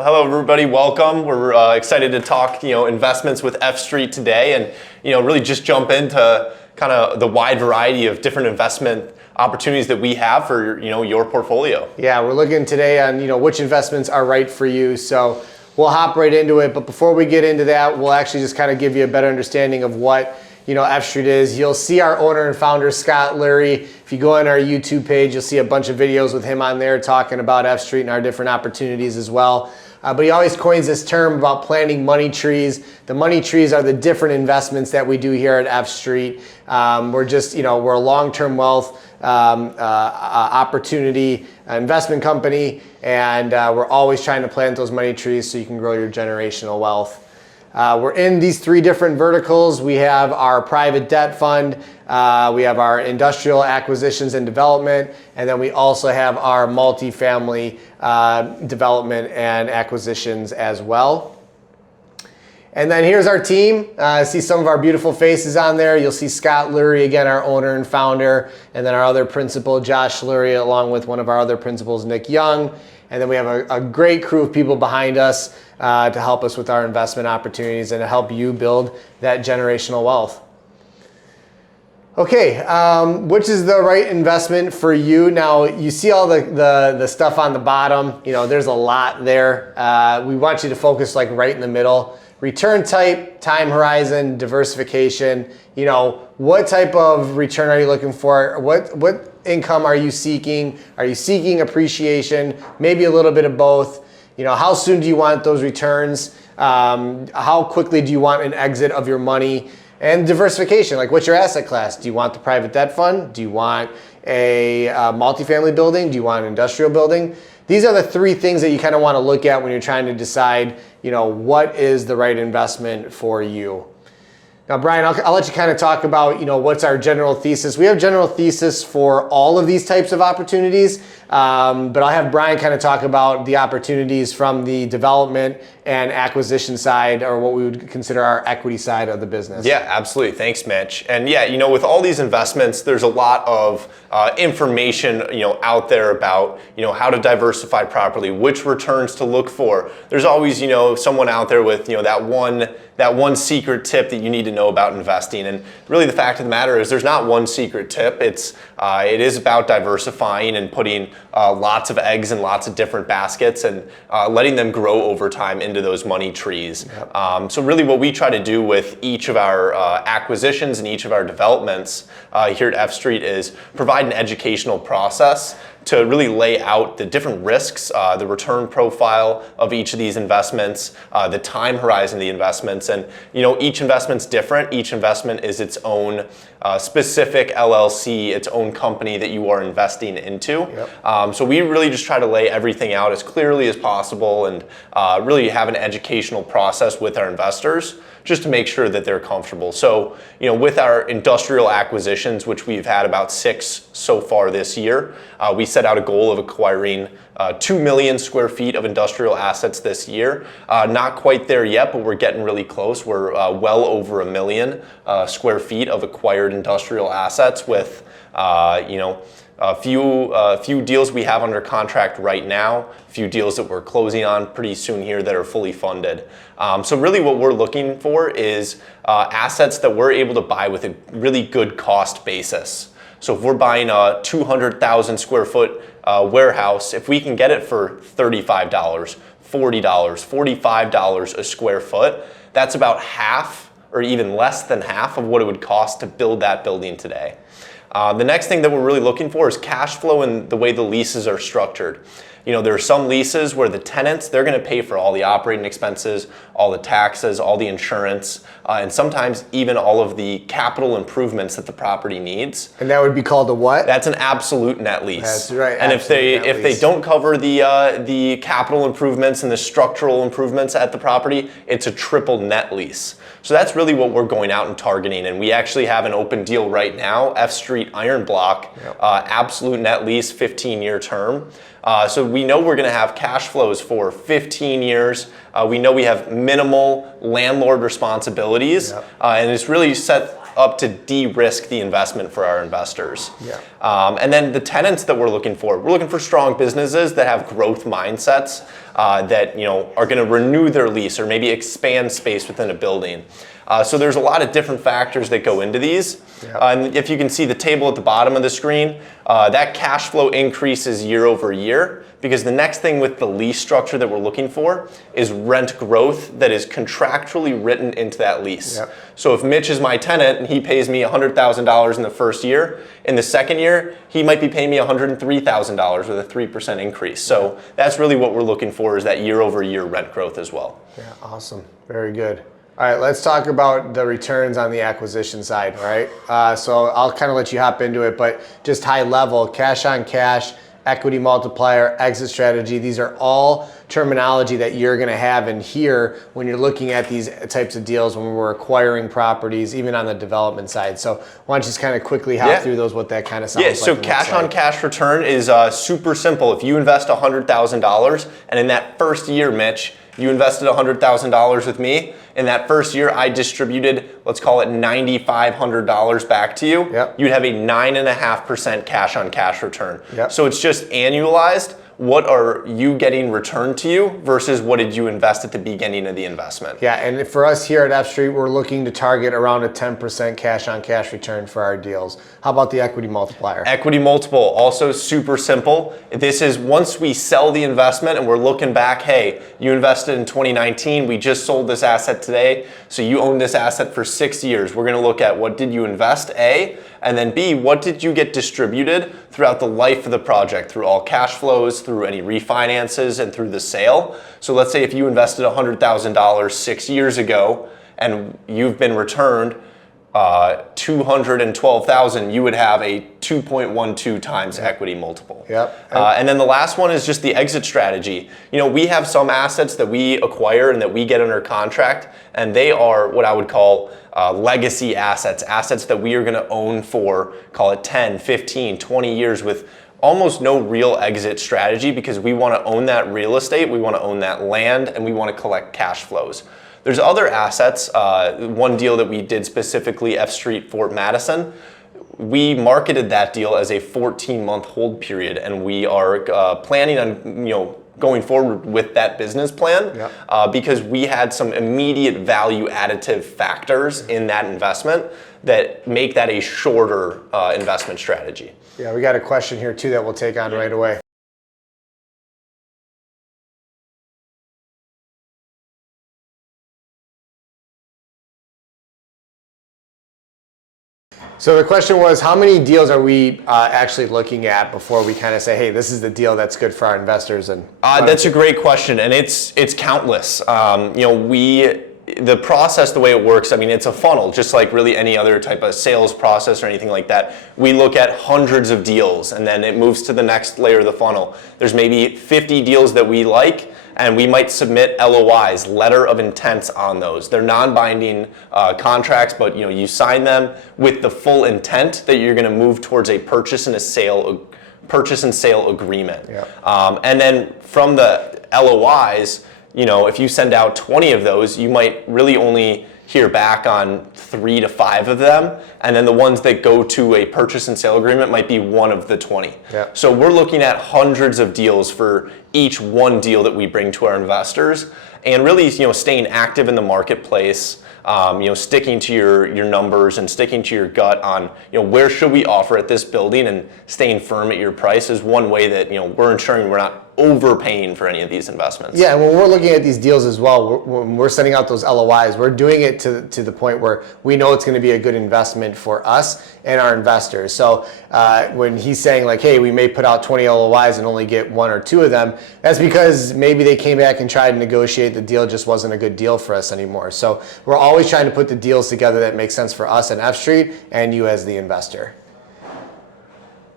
Well, hello everybody, welcome. We're excited to talk, investments with F Street today, and really just jump into kind of the wide variety of different investment opportunities that we have for your portfolio. Yeah, we're looking today on which investments are right for you. So we'll hop right into it. But before we get into that, we'll actually just kind of give you a better understanding of what F Street is. You'll see our owner and founder, Scott Lurie. If you go on our YouTube page, you'll see a bunch of videos with him on there talking about F Street and our different opportunities as well. But he always coins this term about planting money trees. The money trees are the different investments that we do here at F Street. We're a long-term wealth opportunity investment company, and we're always trying to plant those money trees so you can grow your generational wealth. We're in these three different verticals. We have our private debt fund, we have our industrial acquisitions and development, and then we also have our multifamily development and acquisitions as well. And then here's our team. See some of our beautiful faces on there. You'll see Scott Lurie, again, our owner and founder, and then our other principal, Josh Lurie, along with one of our other principals, Nick Young. And then we have a great crew of people behind us to help us with our investment opportunities and to help you build that generational wealth. Okay, which is the right investment for you? Now, you see all the stuff on the bottom. There's a lot there. We want you to focus right in the middle. Return type, time horizon, diversification. What type of return are you looking for? What income are you seeking? Are you seeking appreciation? Maybe a little bit of both. How soon do you want those returns? How quickly do you want an exit of your money? And diversification, what's your asset class? Do you want the private debt fund? Do you want a multifamily building? Do you want an industrial building? These are the three things that you kind of want to look at when you're trying to decide, what is the right investment for you. Now, Brian, I'll let you kind of talk about, what's our general thesis. We have general thesis for all of these types of opportunities, but I'll have Brian kind of talk about the opportunities from the development and acquisition side, or what we would consider our equity side of the business. Yeah, absolutely. Thanks, Mitch. And yeah, with all these investments, there's a lot of information, out there about, how to diversify properly, which returns to look for. There's always, someone out there with, that one secret tip that you need to know about investing. And really the fact of the matter is there's not one secret tip. It is about diversifying and putting lots of eggs in lots of different baskets and letting them grow over time into those money trees. Yep. So really what we try to do with each of our acquisitions and each of our developments here at F Street is provide an educational process to really lay out the different risks, the return profile of each of these investments, the time horizon of the investments, and each investment's different. Each investment is its own specific LLC, its own company that you are investing into. Yep. So we really just try to lay everything out as clearly as possible and really have an educational process with our investors just to make sure that they're comfortable. So, with our industrial acquisitions, which we've had about 6 so far this year, we set out a goal of acquiring 2 million square feet of industrial assets this year. Not quite there yet, but we're getting really close. We're well over 1 million square feet of acquired industrial assets with, a few deals we have under contract right now, a few deals that we're closing on pretty soon here that are fully funded. So really what we're looking for is assets that we're able to buy with a really good cost basis. So if we're buying a 200,000 square foot warehouse, if we can get it for $35, $40, $45 a square foot, that's about half or even less than half of what it would cost to build that building today. The next thing that we're really looking for is cash flow and the way the leases are structured. There are some leases where the tenants, they're going to pay for all the operating expenses, all the taxes, all the insurance, and sometimes even all of the capital improvements that the property needs. And that would be called a what? That's an absolute net lease. That's right. And if they don't cover the capital improvements and the structural improvements at the property, it's a triple net lease. So that's really what we're going out and targeting. And we actually have an open deal right now, F Street Iron Block, yep. Absolute net lease, 15-year term. So we know we're going to have cash flows for 15 years. We know we have minimal landlord responsibilities, yep. And it's really set up to de-risk the investment for our investors. Yeah. And then the tenants that we're looking for strong businesses that have growth mindsets that are going to renew their lease or maybe expand space within a building. So there's a lot of different factors that go into these. Yeah. And if you can see the table at the bottom of the screen, that cash flow increases year over year, because the next thing with the lease structure that we're looking for is rent growth that is contractually written into that lease. Yep. So if Mitch is my tenant and he pays me $100,000 in the first year, in the second year, he might be paying me $103,000 with a 3% increase. So that's really what we're looking for, is that year over year rent growth as well. Yeah, awesome. Very good. All right, let's talk about the returns on the acquisition side, right? So I'll kind of let you hop into it, but just high level, cash on cash, equity multiplier, exit strategy, these are all terminology that you're going to have in here when you're looking at these types of deals, when we're acquiring properties, even on the development side. So why don't you just kind of quickly hop through those, what that kind of sounds like. Yeah, so cash on cash return is super simple. If you invest $100,000 and in that first year, Mitch, you invested $100,000 with me. In that first year, I distributed, let's call it $9,500 back to you. Yep. You'd have a 9.5% cash on cash return. Yep. So it's just annualized. What are you getting returned to you versus what did you invest at the beginning of the investment? Yeah, and for us here at F Street, we're looking to target around a 10% cash on cash return for our deals. How about the equity multiplier? Equity multiple, also super simple. This is once we sell the investment and we're looking back, hey, you invested in 2019, we just sold this asset today, so you own this asset for 6 years. We're gonna look at what did you invest, A, and then B, what did you get distributed throughout the life of the project, through all cash flows, through any refinances, and through the sale. So let's say if you invested $100,000 6 years ago and you've been returned $212,000, you would have a 2.12 times equity multiple. Yep. And then the last one is just the exit strategy. We have some assets that we acquire and that we get under contract, and they are what I would call legacy assets, assets that we are going to own for, call it 10, 15, 20 years with almost no real exit strategy, because we want to own that real estate, we want to own that land, and we want to collect cash flows. There's other assets. One deal that we did specifically, F Street, Fort Madison, we marketed that deal as a 14-month hold period, and we are planning on going forward with that business plan. Yep. Because we had some immediate value additive factors in that investment that make that a shorter investment strategy. Yeah, we got a question here too that we'll take on right away. So the question was, how many deals are we actually looking at before we kind of say, hey, this is the deal that's good for our investors? And that's a great question, and it's countless. The process, the way it works, it's a funnel, just like really any other type of sales process or anything like that. We look at hundreds of deals, and then it moves to the next layer of the funnel. There's maybe 50 deals that we like, and we might submit LOIs, letter of intents, on those. They're non-binding contracts, but you sign them with the full intent that you're going to move towards a purchase and sale agreement. Yeah. And then from the LOIs, if you send out 20 of those, you might really only hear back on 3 to 5 of them, and then the ones that go to a purchase and sale agreement might be 1 of the 20. Yeah. So we're looking at hundreds of deals for each one deal that we bring to our investors, and really staying active in the marketplace, sticking to your numbers and sticking to your gut on where should we offer at this building, and staying firm at your price is one way that we're ensuring we're not overpaying for any of these investments. Yeah, when we're looking at these deals as well, when we're sending out those LOIs, we're doing it to the point where we know it's going to be a good investment for us and our investors. So when he's saying like, hey, we may put out 20 LOIs and only get 1 or 2 of them, that's because maybe they came back and tried to negotiate, the deal just wasn't a good deal for us anymore. So we're always trying to put the deals together that make sense for us and F Street and you as the investor.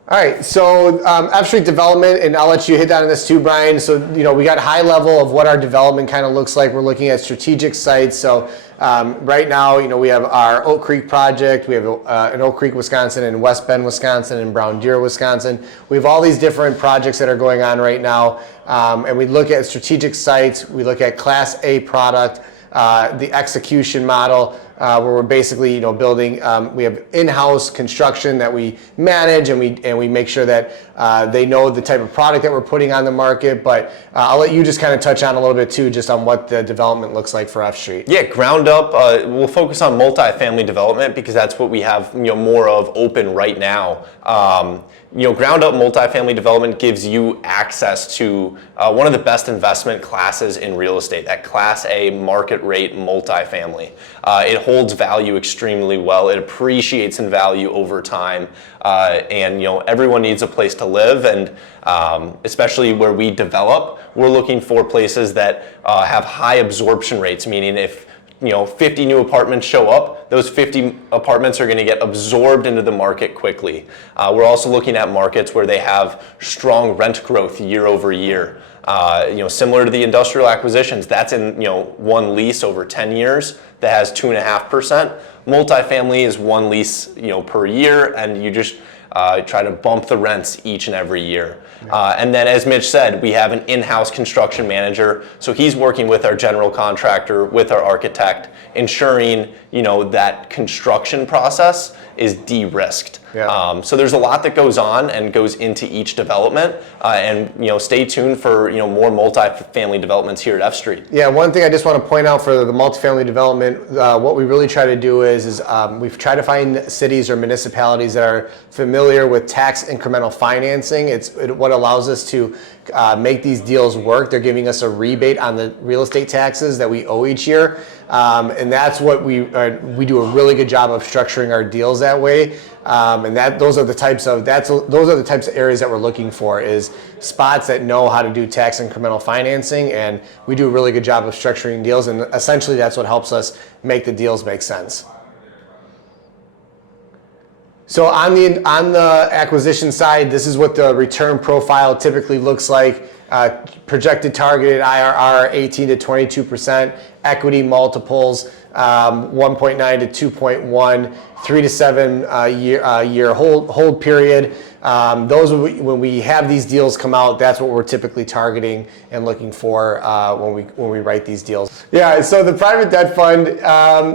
All right, so F Street development, and I'll let you hit down on this too, Brian. So, we got high level of what our development kind of looks like. We're looking at strategic sites. So right now, we have our Oak Creek project. We have in Oak Creek, Wisconsin, and West Bend, Wisconsin, and Brown Deer, Wisconsin. We have all these different projects that are going on right now. And we look at strategic sites. We look at Class A product. the execution model, where we're basically, building. We have in-house construction that we manage, and we make sure that they know the type of product that we're putting on the market. But I'll let you just kind of touch on a little bit too, just on what the development looks like for F Street. Yeah, ground up. We'll focus on multifamily development because that's what we have, more of open right now. Ground up multifamily development gives you access to one of the best investment classes in real estate, that Class A market rate multifamily. It holds value extremely well. It appreciates in value over time, and everyone needs a place to live, and especially where we develop, we're looking for places that have high absorption rates, meaning if 50 new apartments show up, those 50 apartments are going to get absorbed into the market quickly. We're also looking at markets where they have strong rent growth year over year. Similar to the industrial acquisitions, that's in one lease over 10 years that has 2.5%. Multifamily is one lease per year, and you just try to bump the rents each and every year. And then, as Mitch said, we have an in-house construction manager. So he's working with our general contractor, with our architect, ensuring that construction process is de-risked. Yeah. So there's a lot that goes on and goes into each development, and stay tuned for more multifamily developments here at F Street. Yeah, one thing I just want to point out for the multifamily development, what we really try to do is we've tried to find cities or municipalities that are familiar with tax incremental financing. It's what allows us to make these deals work. They're giving us a rebate on the real estate taxes that we owe each year, and that's what we do a really good job of structuring our deals that way. And those are the types of areas that we're looking for, is spots that know how to do tax incremental financing, and we do a really good job of structuring deals, and essentially that's what helps us make the deals make sense. So on the acquisition side, this is what the return profile typically looks like. Projected targeted IRR 18 to 22%, equity multiples 1.9 to 2.1, 3 to 7 year hold period. When we have these deals come out, that's what we're typically targeting and looking for when we write these deals. Yeah, so the private debt fund.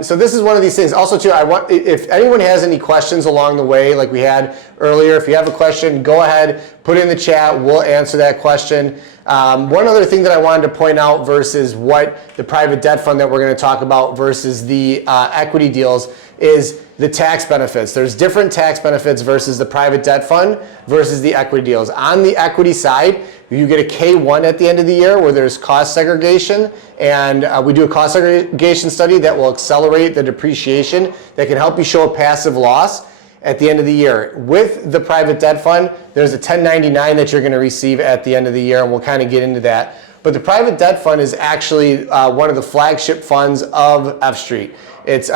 So this is one of these things. Also, too, if anyone has any questions along the way, like we had earlier, if you have a question, go ahead, put it in the chat. We'll answer that question. One other thing that I wanted to point out versus what the private debt fund that we're going to talk about versus the equity deals is the tax benefits. There's different tax benefits versus the private debt fund versus the equity deals. On the equity side, you get a K1 at the end of the year where there's cost segregation, and we do a cost segregation study that will accelerate the depreciation that can help you show a passive loss at the end of the year. With the private debt fund, there's a 1099 that you're going to receive at the end of the year, and we'll kind of get into that. But the private debt fund is actually one of the flagship funds of F Street. It's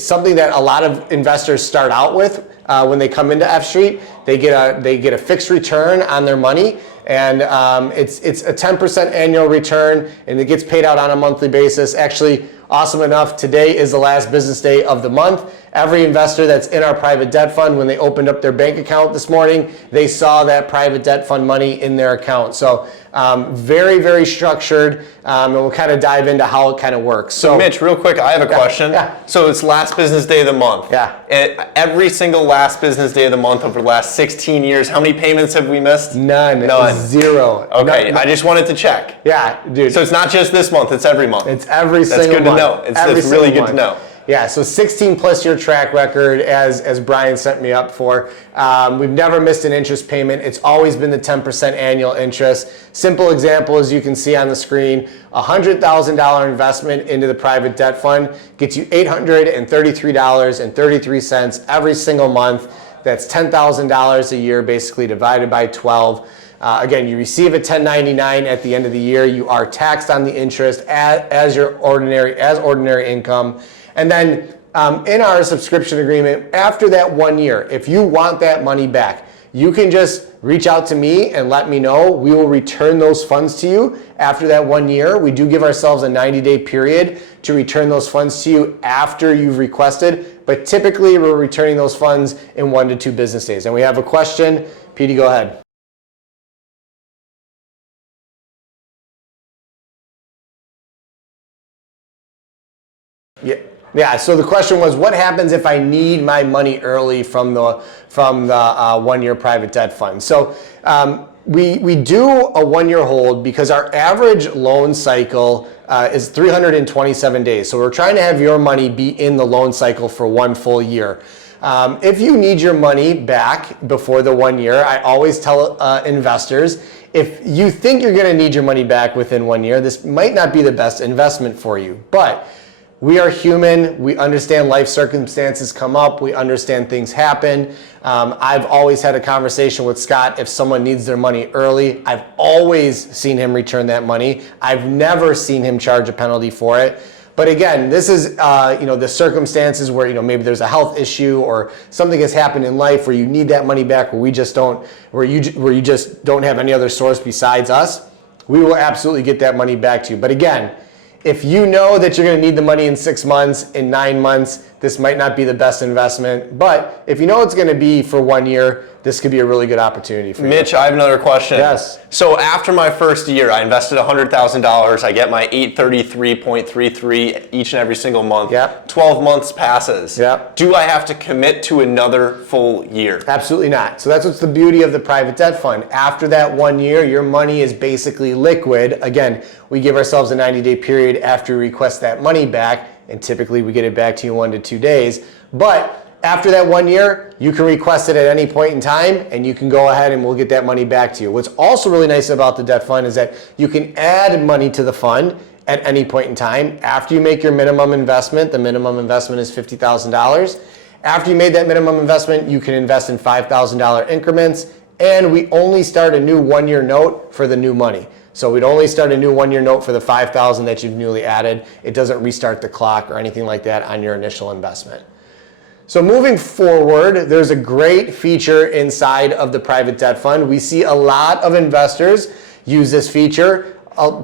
something that a lot of investors start out with when they come into F Street. They get a fixed return on their money, and it's a 10% annual return, and it gets paid out on a monthly basis. Actually, awesome enough, today is the last business day of the month. Every investor that's in our private debt fund, when they opened up their bank account this morning, they saw that private debt fund money in their account. So very, very structured, and we'll kind of dive into how it kind of works. So Mitch, real quick, I have a question. Yeah. So it's last business day of the month. Yeah. Every single last business day of the month over the last 16 years, how many payments have we missed? None. Zero. Okay, I just wanted to check. Yeah, dude. So it's not just this month, it's every month. It's every single month. That's good to know. It's really good to know. Yeah, so 16 plus year track record, as Brian set me up for. We've never missed an interest payment. It's always been the 10% annual interest. Simple example, as you can see on the screen, $100,000 investment into the private debt fund gets you $833.33 every single month. That's $10,000 a year, basically divided by 12. Again, you receive a 1099 at the end of the year. You are taxed on the interest as ordinary income. And then in our subscription agreement, after that 1 year, if you want that money back, you can just reach out to me and let me know. We will return those funds to you after that 1 year. We do give ourselves a 90-day period to return those funds to you after you've requested, but typically we're returning those funds in 1 to 2 business days. And we have a question. Petey, go ahead. Yeah. Yeah. So the question was, what happens if I need my money early from the 1-year private debt fund? So we do a 1-year hold because our average loan cycle is 327 days. So we're trying to have your money be in the loan cycle for 1 full year. If you need your money back before the 1 year, I always tell investors, if you think you're going to need your money back within 1 year, this might not be the best investment for you. But we are human. We understand life circumstances come up. We understand things happen. I've always had a conversation with Scott. If someone needs their money early, I've always seen him return that money. I've never seen him charge a penalty for it. But again, this is the circumstances where maybe there's a health issue or something has happened in life where you need that money back, where you just don't have any other source besides us. We will absolutely get that money back to you. But again, if you know that you're going to need the money in 6 months, in 9 months, this might not be the best investment. But if you know it's going to be for 1 year, this could be a really good opportunity for you. Mitch, I have another question. Yes. So after my first year, I invested $100,000. I get my 833.33 each and every single month. Yep. 12 months passes. Yep. Do I have to commit to another full year? Absolutely not. So that's what's the beauty of the private debt fund. After that 1 year, your money is basically liquid. Again, we give ourselves a 90-day period after we request that money back, and typically we get it back to you in 1 to 2 days. But after that 1 year, you can request it at any point in time, and you can go ahead and we'll get that money back to you. What's also really nice about the debt fund is that you can add money to the fund at any point in time. After you make your minimum investment, the minimum investment is $50,000. After you made that minimum investment, you can invest in $5,000 increments, and we only start a new 1-year note for the new money. So we'd only start a new 1-year note for the $5,000 that you've newly added. It doesn't restart the clock or anything like that on your initial investment. So moving forward, there's a great feature inside of the private debt fund. We see a lot of investors use this feature.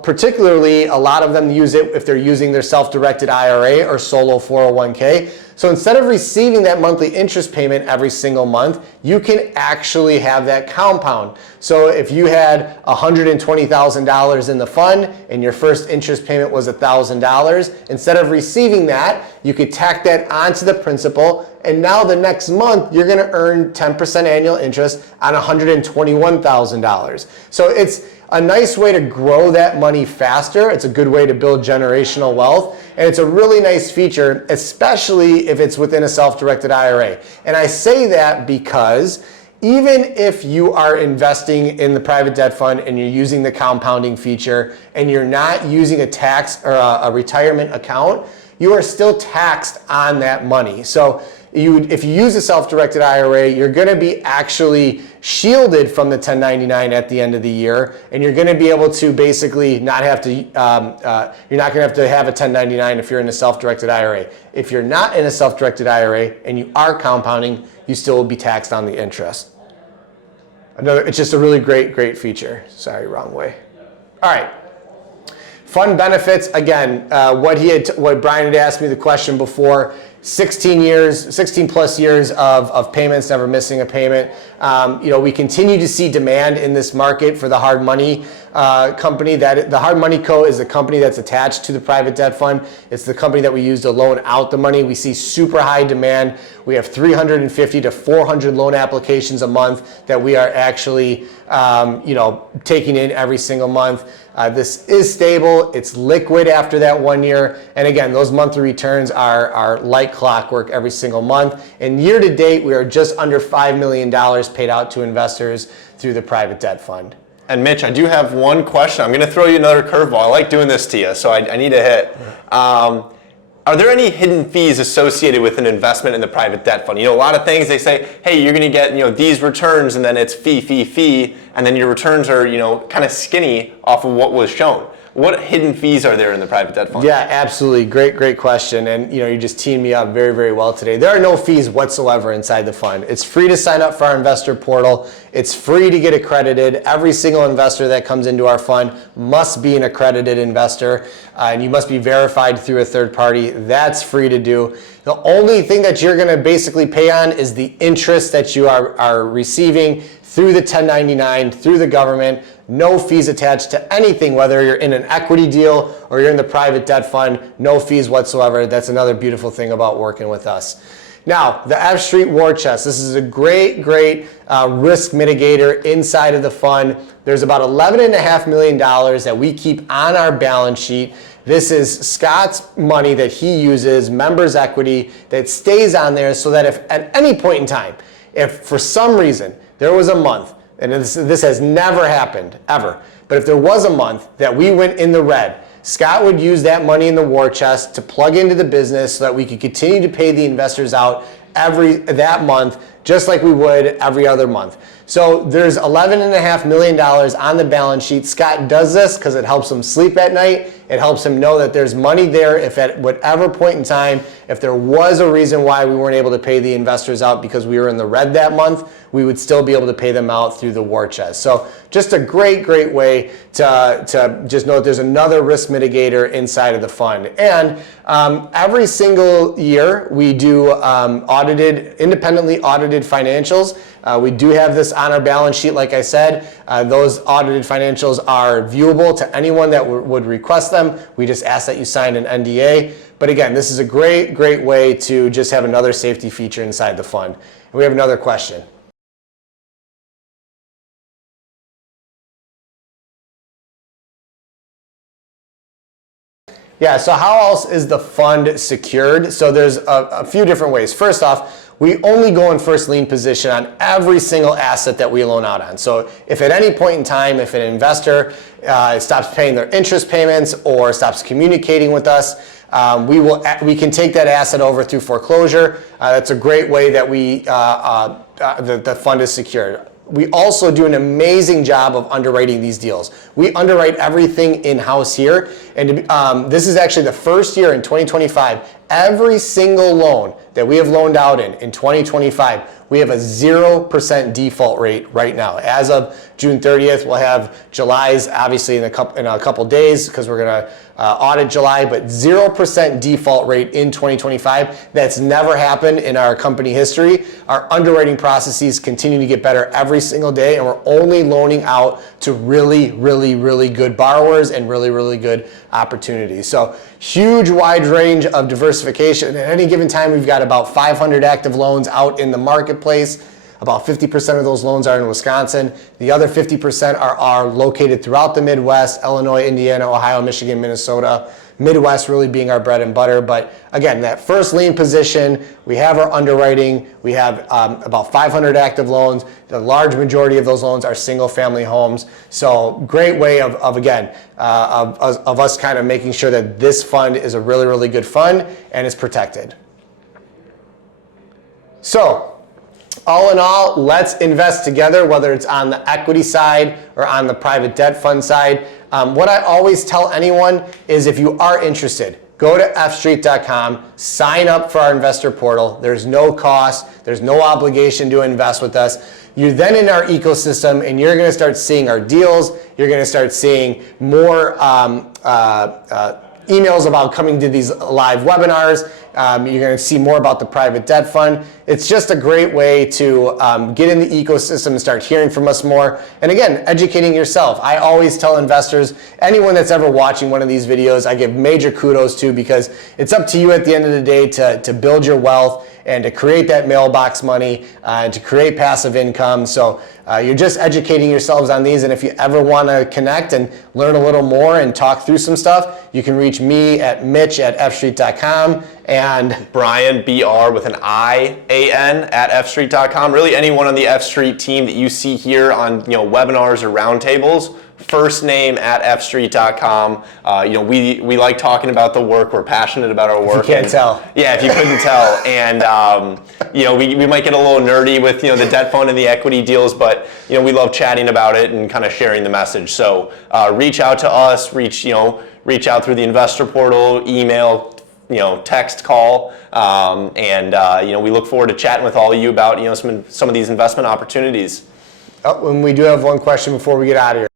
Particularly, a lot of them use it if they're using their self-directed IRA or solo 401k. So instead of receiving that monthly interest payment every single month, you can actually have that compound. So if you had $120,000 in the fund and your first interest payment was $1,000, instead of receiving that, you could tack that onto the principal, and now the next month you're going to earn 10% annual interest on $121,000. So it's a nice way to grow that money faster. It's a good way to build generational wealth, and it's a really nice feature, especially if it's within a self-directed IRA. And I say that because even if you are investing in the private debt fund and you're using the compounding feature and you're not using a tax or a retirement account, you are still taxed on that money. So if you use a self-directed IRA, you're going to be actually shielded from the 1099 at the end of the year, and you're going to be able to basically not have to, you're not going to have a 1099 if you're in a self-directed IRA. If you're not in a self-directed IRA and you are compounding, you still will be taxed on the interest. It's just a really great feature. Sorry, wrong way. All right. Fund benefits, again, what Brian had asked me the question before, 16 plus years of payments, never missing a payment. We continue to see demand in this market for the hard money company. The hard money co is the company that's attached to the private debt fund. It's the company that we use to loan out the money. We see super high demand. We have 350 to 400 loan applications a month that we are actually taking in every single month. This is stable. It's liquid after that 1 year. And again, those monthly returns are like clockwork every single month. And year to date, we are just under $5 million paid out to investors through the private debt fund. And Mitch, I do have one question. I'm going to throw you another curveball. I like doing this to you, so I need a hit. Are there any hidden fees associated with an investment in the private debt fund? A lot of things they say, hey, you're going to get these returns, and then it's fee, and then your returns are kind of skinny off of what was shown. What hidden fees are there in the private debt fund? Yeah, absolutely. Great question. And you just teed me up very well today. There are no fees whatsoever inside the fund. It's free to sign up for our investor portal. It's free to get accredited. Every single investor that comes into our fund must be an accredited investor, and you must be verified through a third party. That's free to do. The only thing that you're going to basically pay on is the interest that you are receiving through the 1099, through the government, no fees attached to anything, whether you're in an equity deal or you're in the private debt fund, no fees whatsoever. That's another beautiful thing about working with us. Now, the F Street War Chest. This is a great risk mitigator inside of the fund. There's about $11.5 million that we keep on our balance sheet. This is Scott's money that he uses, members' equity, that stays on there so that if at any point in time, if for some reason there was a month, and this has never happened, ever, but if there was a month that we went in the red, Scott would use that money in the war chest to plug into the business so that we could continue to pay the investors out that month, just like we would every other month. So there's $11.5 million on the balance sheet. Scott does this because it helps him sleep at night. It helps him know that there's money there if at whatever point in time, if there was a reason why we weren't able to pay the investors out because we were in the red that month, we would still be able to pay them out through the war chest. So just a great way to just know that there's another risk mitigator inside of the fund. And every single year we do independently audited financials. We do have this on our balance sheet, like I said. Those audited financials are viewable to anyone that would request them. We just ask that you sign an NDA. But again, this is a great way to just have another safety feature inside the fund. And we have another question. Yeah, so how else is the fund secured? So there's a few different ways. First off, we only go in first lien position on every single asset that we loan out on. So if at any point in time, if an investor stops paying their interest payments or stops communicating with us, we can take that asset over through foreclosure. That's a great way that the fund is secured. We also do an amazing job of underwriting these deals. We underwrite everything in-house here, and this is actually the first year in 2025, every single loan that we have loaned out in 2025, we have a 0% default rate right now. As of June 30th, we'll have July's obviously in a couple days because we're gonna audit July, but 0% default rate in 2025. That's never happened in our company history. Our underwriting processes continue to get better every single day, and we're only loaning out to really good borrowers and really good opportunities. So huge wide range of diversification. At any given time, we've got about 500 active loans out in the marketplace. About 50% of those loans are in Wisconsin. The other 50% are located throughout the Midwest, Illinois, Indiana, Ohio, Michigan, Minnesota. Midwest really being our bread and butter. But again, that first lien position, we have our underwriting. We have about 500 active loans. The large majority of those loans are single family homes. So great way of us kind of making sure that this fund is a really good fund and is protected. So all in all, let's invest together, whether it's on the equity side or on the private debt fund side. What I always tell anyone is if you are interested, go to fstreet.com, sign up for our investor portal. There's no cost, there's no obligation to invest with us. You're then in our ecosystem and you're gonna start seeing our deals, you're gonna start seeing more emails about coming to these live webinars. You're going to see more about the private debt fund. It's just a great way to get in the ecosystem and start hearing from us more. And again, educating yourself. I always tell investors, anyone that's ever watching one of these videos, I give major kudos to, because it's up to you at the end of the day to build your wealth and to create that mailbox money and to create passive income. So you're just educating yourselves on these. And if you ever want to connect and learn a little more and talk through some stuff, you can reach me at mitch@fstreet.com and Brian, BR with an IAN at fstreet.com. Really anyone on the F Street team that you see here on webinars or roundtables, first name at fstreet.com. We like talking about the work. We're passionate about our work. If you can't tell. Yeah, if you couldn't tell. And we might get a little nerdy with the debt fund and the equity deals, but we love chatting about it and kind of sharing the message. So reach out to us. Reach out through the investor portal, email, text, call, and we look forward to chatting with all of you about some of these investment opportunities. Oh, and we do have one question before we get out of here.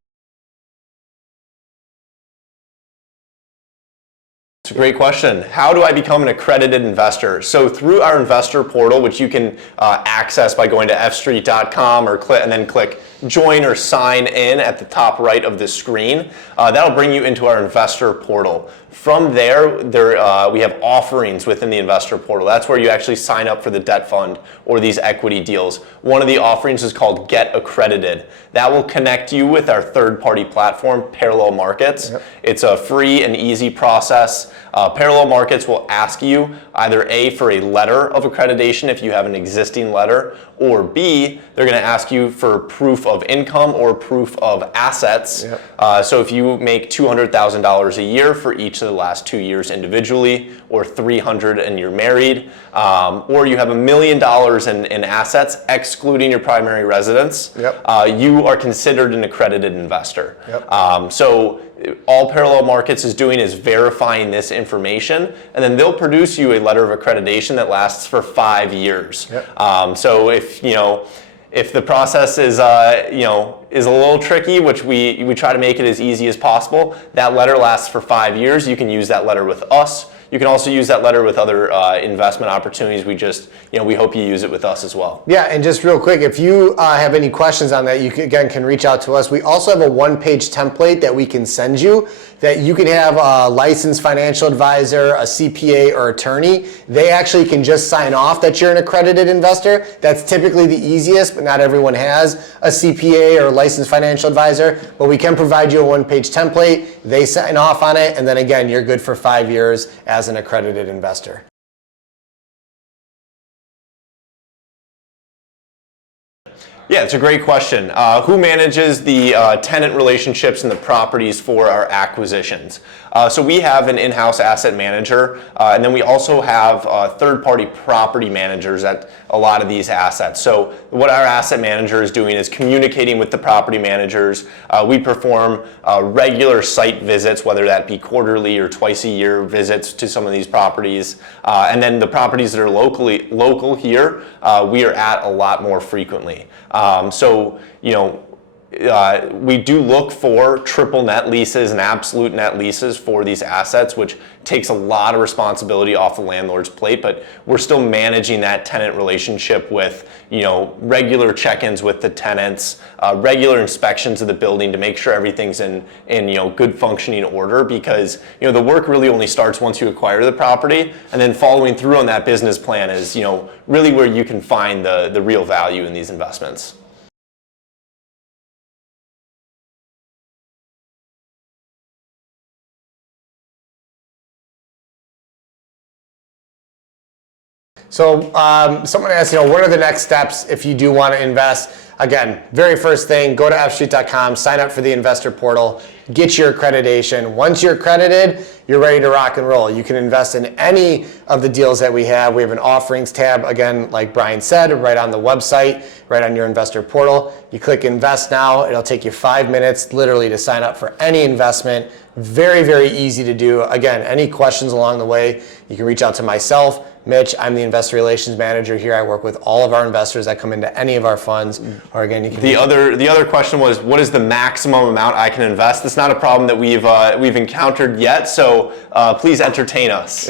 It's a great question. How do I become an accredited investor? So through our investor portal, which you can access by going to fstreet.com and then click join or sign in at the top right of the screen. That'll bring you into our investor portal. From there, we have offerings within the investor portal. That's where you actually sign up for the debt fund or these equity deals. One of the offerings is called Get Accredited. That will connect you with our third-party platform, Parallel Markets. Yep. It's a free and easy process. Parallel Markets will ask you either A, for a letter of accreditation if you have an existing letter, or B, they're going to ask you for proof of income or proof of assets. Yep. So if you make $200,000 a year for each of the last 2 years individually, or $300,000 and you're married, or you have $1 million in assets excluding your primary residence, yep. You are considered an accredited investor. Yep. So all Parallel Markets is doing is verifying this information, and then they'll produce you a letter of accreditation that lasts for 5 years. Yep. So if the process is a little tricky, which we try to make it as easy as possible, that letter lasts for 5 years. You can use that letter with us. You can also use that letter with other investment opportunities. We hope you use it with us as well. Yeah, and just real quick, if you have any questions on that, you can reach out to us. We also have a one-page template that we can send you that you can have a licensed financial advisor, a CPA, or attorney. They actually can just sign off that you're an accredited investor. That's typically the easiest, but not everyone has a CPA or a licensed financial advisor. But we can provide you a one-page template. They sign off on it, and then again, you're good for 5 years as an accredited investor. Yeah, it's a great question. Who manages the tenant relationships and the properties for our acquisitions? So we have an in-house asset manager, and then we also have third-party property managers at a lot of these assets. So what our asset manager is doing is communicating with the property managers. We perform regular site visits, whether that be quarterly or twice a year visits to some of these properties. And then the properties that are local here, we are at a lot more frequently. We do look for triple net leases and absolute net leases for these assets, which takes a lot of responsibility off the landlord's plate, but we're still managing that tenant relationship with, regular check-ins with the tenants, regular inspections of the building to make sure everything's in good functioning order, because, the work really only starts once you acquire the property, and then following through on that business plan is, really where you can find the real value in these investments. So someone asked, what are the next steps if you do want to invest? Again, very first thing, go to fstreet.com, sign up for the investor portal, get your accreditation. Once you're accredited, you're ready to rock and roll. You can invest in any of the deals that we have. We have an offerings tab, again, like Brian said, right on the website, right on your investor portal. You click invest now. It'll take you 5 minutes literally to sign up for any investment. Very, very easy to do. Again, any questions along the way, you can reach out to myself, Mitch. I'm the investor relations manager here. I work with all of our investors that come into any of our funds. Or again, you can. The other question was, what is the maximum amount I can invest? That's not a problem that we've encountered yet. So please entertain us.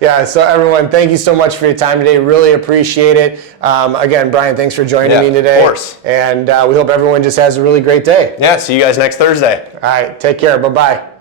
Yeah. So everyone, thank you so much for your time today. Really appreciate it. Again, Brian, thanks for joining me today. Of course. And we hope everyone just has a really great day. Yeah. See you guys next Thursday. All right. Take care. Bye-bye.